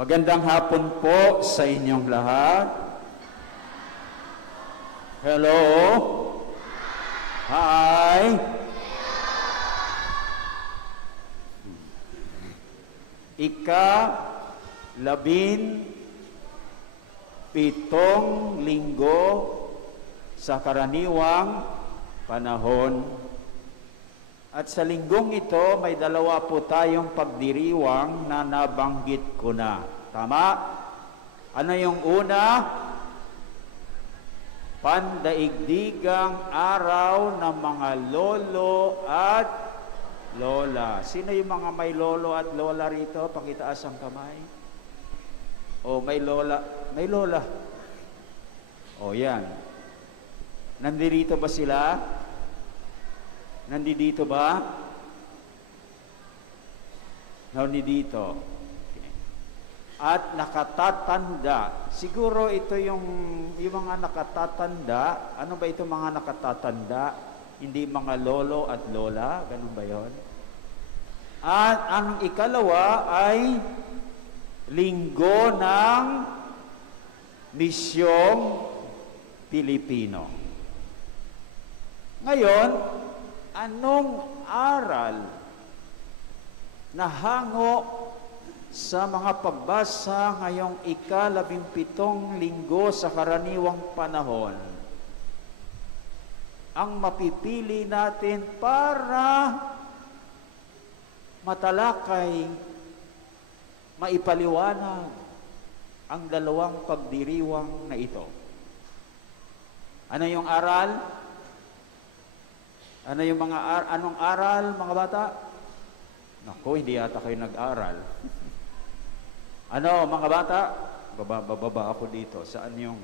Magandang hapon po sa inyong lahat. Hello? Hi? Ika-17 linggo sa karaniwang panahon. At sa linggong ito, may dalawa po tayong pagdiriwang na nabanggit ko na. Tama? Ano yung una? Pandaigdigang araw ng mga lolo at lola. Sino yung mga may lolo at lola rito? Pakitaas ang kamay. O, may lola. May lola. O, yan. Nandito ba sila? Nandito ba? Nandito. Okay. At nakatatanda. Siguro ito yung mga nakatatanda. Ano ba ito mga nakatatanda? Hindi mga lolo at lola? Ganun ba yon? At ang ikalawa ay linggo ng misyong Pilipino. Ngayon, anong aral na hango sa mga pagbasa ngayong ika-17 linggo sa karaniwang panahon ang mapipili natin para matalakay, maipaliwanag ang dalawang pagdiriwang na ito? Ano yung aral? Ano yung anong aral, mga bata? Naku, hindi yata kayo nag-aral. Ano, mga bata? Bababa ako dito. Saan yung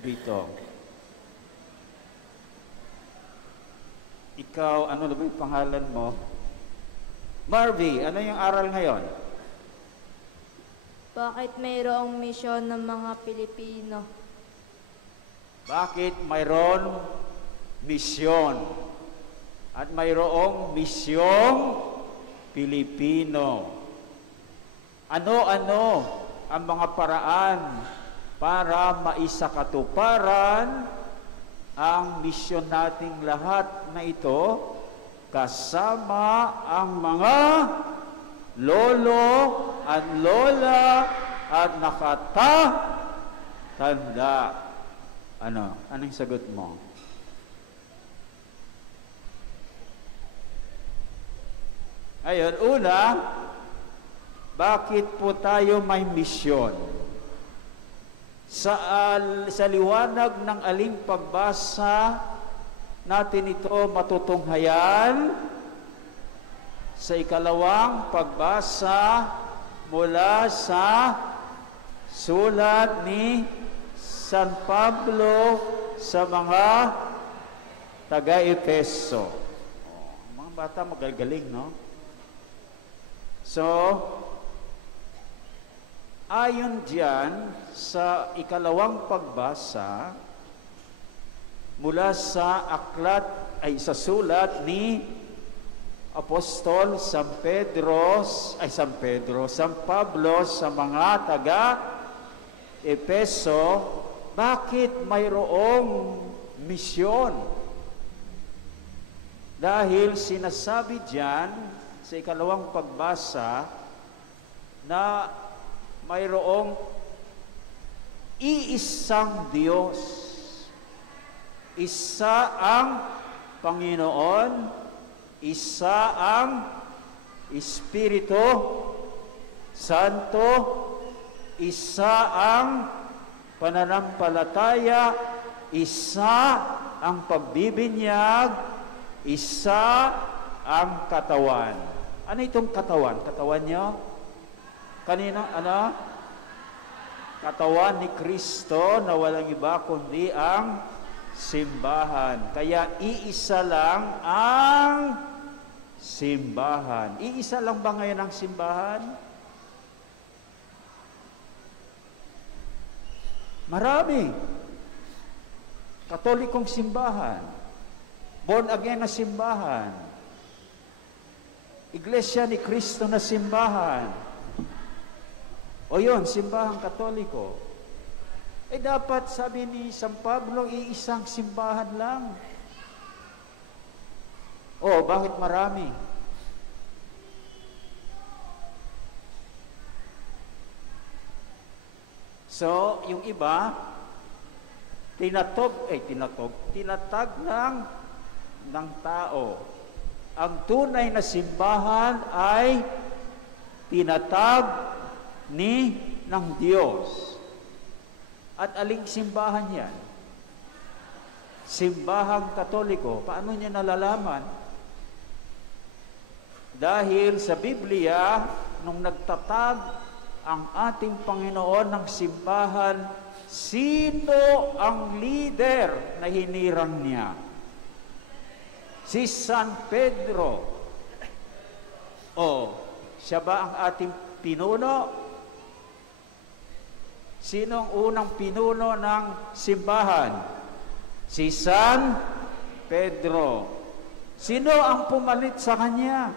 dito? Ikaw, ano na ba yung pangalan mo? Marvy, ano yung aral ngayon? Bakit mayroong misyon ng mga Pilipino? Bakit mayroon misyon? At mayroong misyong Pilipino. Ano-ano ang mga paraan para maisakatuparan ang misyon nating lahat na ito kasama ang mga lolo at lola at nakatatanda. Anong sagot mo? Ngayon, una, bakit po tayo may misyon? Sa liwanag ng aling pagbasa natin ito matutunghayan sa ikalawang pagbasa mula sa sulat ni San Pablo sa mga taga-Efeso. Mga bata magagaling, no? So, ayon diyan sa ikalawang pagbasa mula sa sa sulat ni Apostol San Pablo sa mga taga-Efeso, bakit mayroong misyon? Dahil sinasabi diyan sa ikalawang pagbasa na mayroong iisang Diyos. Isa ang Panginoon, isa ang Espiritu Santo, isa ang pananampalataya, isa ang pagbibinyag, isa ang katawan. Ano itong katawan? Katawan niyo? Kanina, ano? Katawan ni Kristo na walang iba kundi ang simbahan. Kaya iisa lang ang simbahan. Iisa lang ba ngayon ang simbahan? Marami. Katolikong simbahan. Born again na simbahan. Iglesia ni Kristo na simbahan. O yun, simbahang Katoliko. Eh dapat, sabi ni San Pablo, iisang simbahan lang. O, bakit marami? So, yung iba, tinatag ng tao. Ang tunay na simbahan ay tinatag ng Diyos. At aling simbahan yan? Simbahang Katoliko. Paano niya nalalaman? Dahil sa Biblia, nung nagtatag ang ating Panginoon ng simbahan, sino ang leader na hinirang niya? Si San Pedro. O, siya ba ang ating pinuno? Sino ang unang pinuno ng simbahan? Si San Pedro. Sino ang pumalit sa kanya?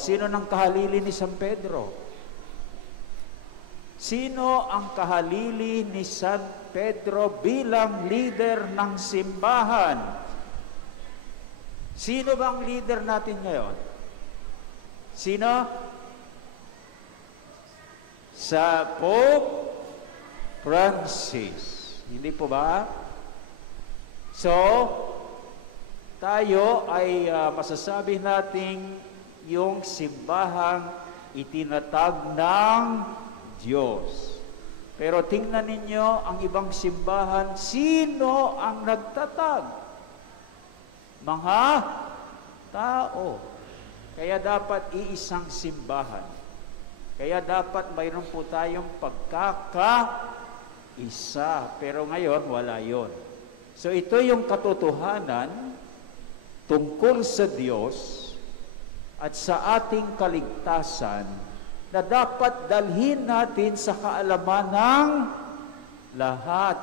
Sino nang kahalili ni San Pedro? Sino ang kahalili ni San Pedro bilang leader ng simbahan? Sino ba ang leader natin ngayon? Sino? Sa Pope Francis. Hindi po ba? So, tayo ay masasabi nating yung simbahang itinatag ng Diyos. Pero tingnan ninyo ang ibang simbahan, sino ang nagtatag? Mga tao. Kaya dapat iisang simbahan. Kaya dapat mayroon po tayong pagkakaisa. Pero ngayon, wala yon. So ito yung katotohanan tungkol sa Diyos at sa ating kaligtasan na dapat dalhin natin sa kaalaman ng lahat.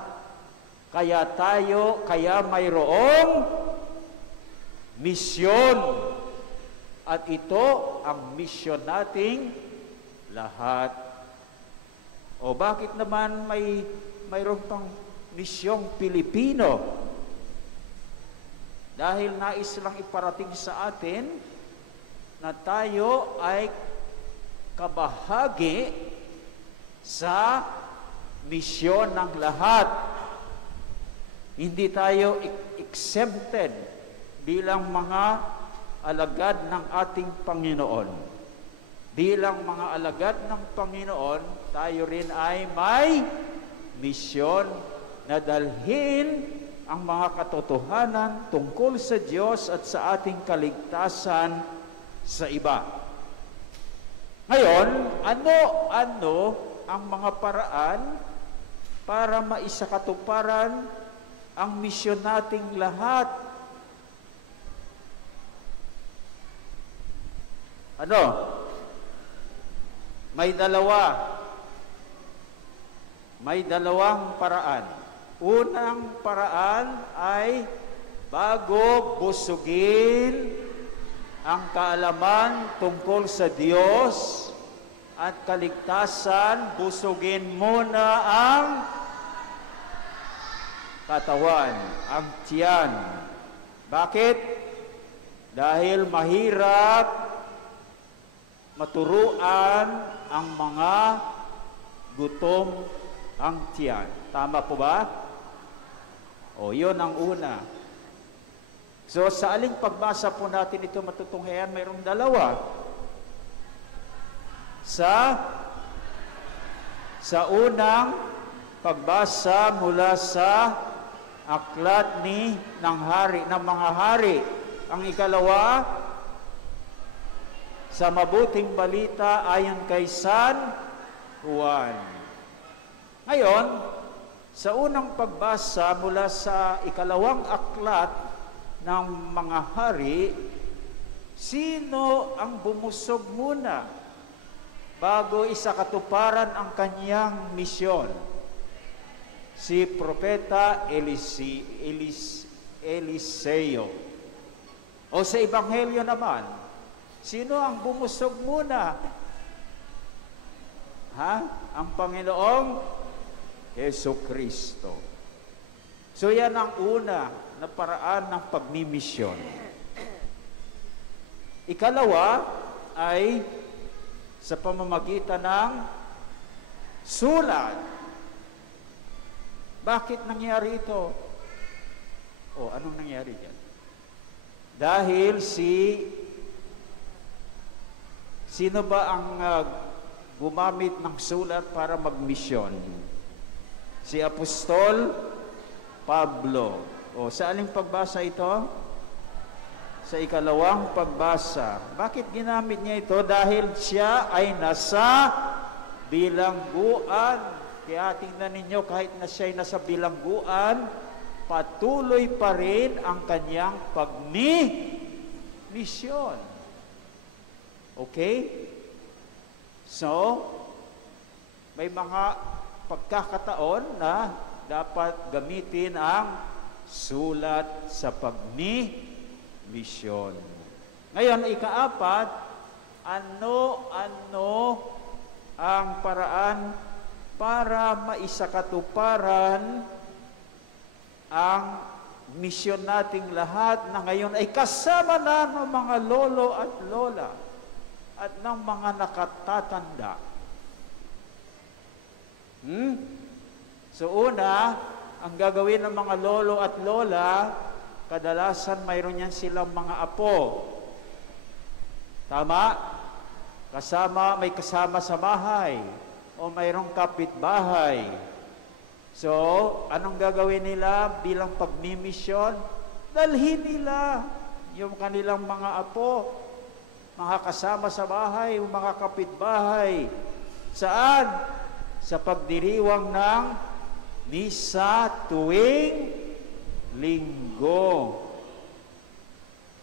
Kaya mayroong misyon. At ito ang misyon nating lahat. O bakit naman mayroon pang misyong Pilipino? Dahil nais lang iparating sa atin na tayo ay kabahagi sa misyon ng lahat. Hindi tayo exempted bilang mga alagad ng ating Panginoon. Bilang mga alagad ng Panginoon, tayo rin ay may misyon na dalhin ang mga katotohanan tungkol sa Diyos at sa ating kaligtasan sa iba. Ngayon, ano ang mga paraan para maisakatuparan ang misyon nating lahat? May dalawang paraan. Unang paraan ay bago busugin ang kaalaman tungkol sa Diyos at kaligtasan, busugin muna ang katawan, ang tiyan. Bakit? Dahil mahirap maturuan ang mga gutom ang tiyan. Tama po ba? Yun ang una. So, sa aling pagbasa po natin ito matutunghayan, mayroong dalawa. Sa unang pagbasa mula sa aklat ng mga hari. Ang ikalawa, sa mabuting balita ayon kay San Juan. Ngayon, sa unang pagbasa mula sa ikalawang aklat ng mga hari, sino ang bumusog muna bago isakatuparan ang kanyang misyon? Si Propeta Eliseo. O sa Ebanghelyo naman, Sino ang bumusog muna? Ha? Ang Panginoong Jesucristo. So yan ang una na paraan ng pagmimisyon. Ikalawa ay sa pamamagitan ng sulat. Bakit nangyari ito? O, anong nangyari dyan? Dahil sino ba ang gumamit ng sulat para magmisyon? Si Apostol Pablo. O, sa aling pagbasa ito? Sa ikalawang pagbasa. Bakit ginamit niya ito? Dahil siya ay nasa bilangguan. Kaya tingnan ninyo, kahit na siya ay nasa bilangguan, patuloy pa rin ang kanyang pagmisyon. Okay? So, may mga pagkakataon na dapat gamitin ang sulat sa pagmisyon. Ngayon, ikaapat, ano ang paraan para maisakatuparan ang misyon nating lahat na ngayon ay kasama na ng mga lolo at lola at ng mga nakatatanda. So una, ang gagawin ng mga lolo at lola, kadalasan mayroon yan silang mga apo. Tama? May kasama sa bahay o mayroong kapitbahay. So, anong gagawin nila bilang pagmimisyon? Dalhin nila yung kanilang mga apo, mga kasama sa bahay, o mga kapitbahay. Saan? Sa pagdiriwang ng misa tuwing linggo.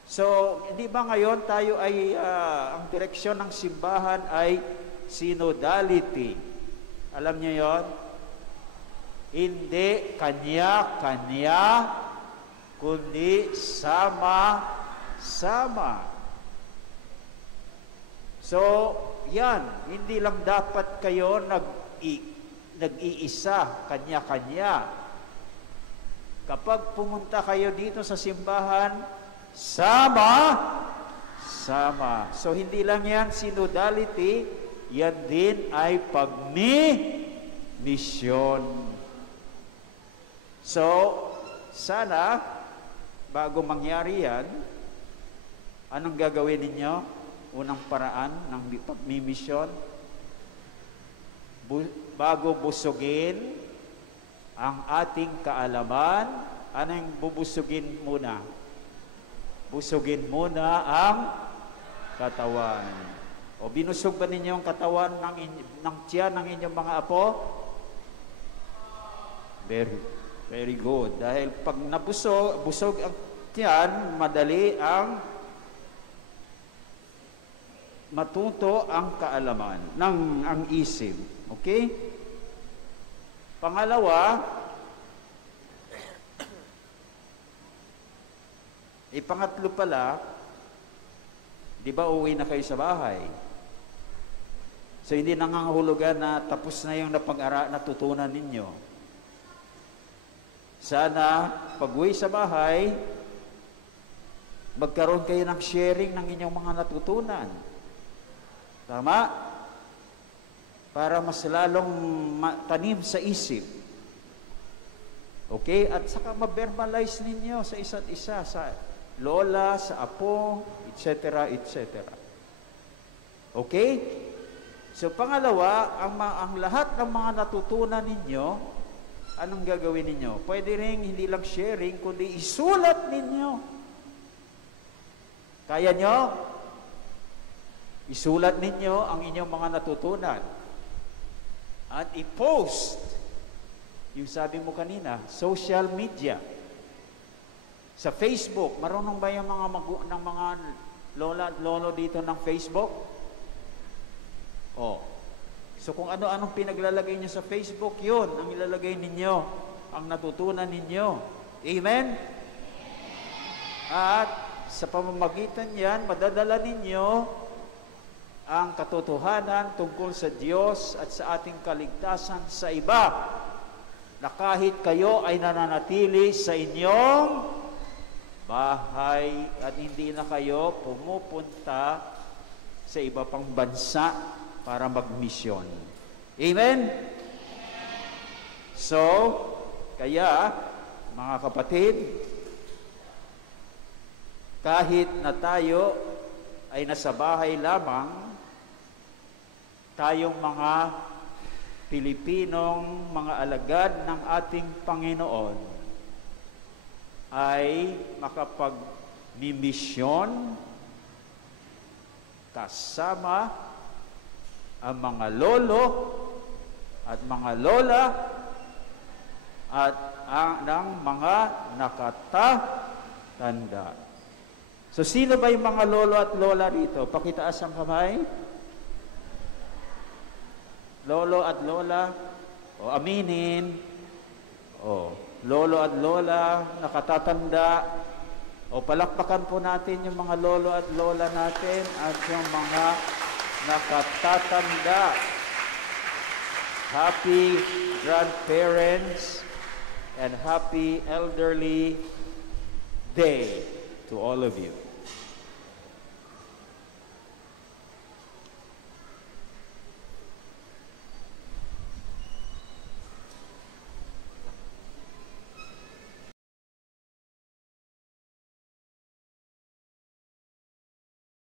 So, hindi ba ngayon tayo ay, ang direksyon ng simbahan ay synodality? Alam niyo yon? Hindi kanya-kanya, kundi sama-sama. So, yan, hindi lang dapat kayo nag-iisa, kanya-kanya. Kapag pumunta kayo dito sa simbahan, sama-sama. So, hindi lang yan synodality, yan din ay pagmisyon. So, sana, bago mangyari yan, anong gagawin ninyo? Unang paraan ng pagmimisyon, bago busugin ang ating kaalaman, anong bubusugin muna? Busugin muna ang katawan. O binusog ba ninyo ang katawan ng tiyan ng inyong mga apo? Very good. Dahil pag busog ang tiyan, madali ang matuto ang kaalaman ang isip. Okay? Pangalawa, pangatlo pala, di ba uwi na kayo sa bahay? So hindi nangangahulugan na tapos na yung natutunan ninyo. Sana, pag-uwi sa bahay, magkaroon kayo ng sharing ng inyong mga natutunan. Tama? Para mas lalong tanim sa isip. Okay? At saka ma-verbalize ninyo sa isa't isa, sa lola, sa apo, etc., etc. Okay? So, pangalawa, ang lahat ng mga natutunan ninyo, anong gagawin ninyo? Pwede rin hindi lang sharing, kundi isulat ninyo. Kaya nyo? Isulat ninyo ang inyong mga natutunan. At i-post. Yung sabi mo kanina, social media. Sa Facebook, marunong ba yung mga lola at lolo dito ng Facebook? Oh. So kung ano-anong pinaglalagay niyo sa Facebook, yun ang ilalagay ninyo, ang natutunan ninyo. Amen? At sa pamamagitan niyan, madadala ninyo ang katotohanan tungkol sa Diyos at sa ating kaligtasan sa iba, na kahit kayo ay nananatili sa inyong bahay at hindi na kayo pumupunta sa iba pang bansa para magmisyon. Amen? So, kaya, mga kapatid, kahit na tayo ay nasa bahay lamang, tayong mga Pilipinong mga alagad ng ating Panginoon ay makapagmimisyon kasama ang mga lolo at mga lola at ng mga nakatatanda. So, sino ba yung mga lolo at lola rito? Pakitaas ang kamay. Lolo at lola. O, aminin. O, lolo at lola, nakatatanda. O, palakpakan po natin yung mga lolo at lola natin at yung mga nakatatanda. Happy grandparents and happy elderly day to all of you.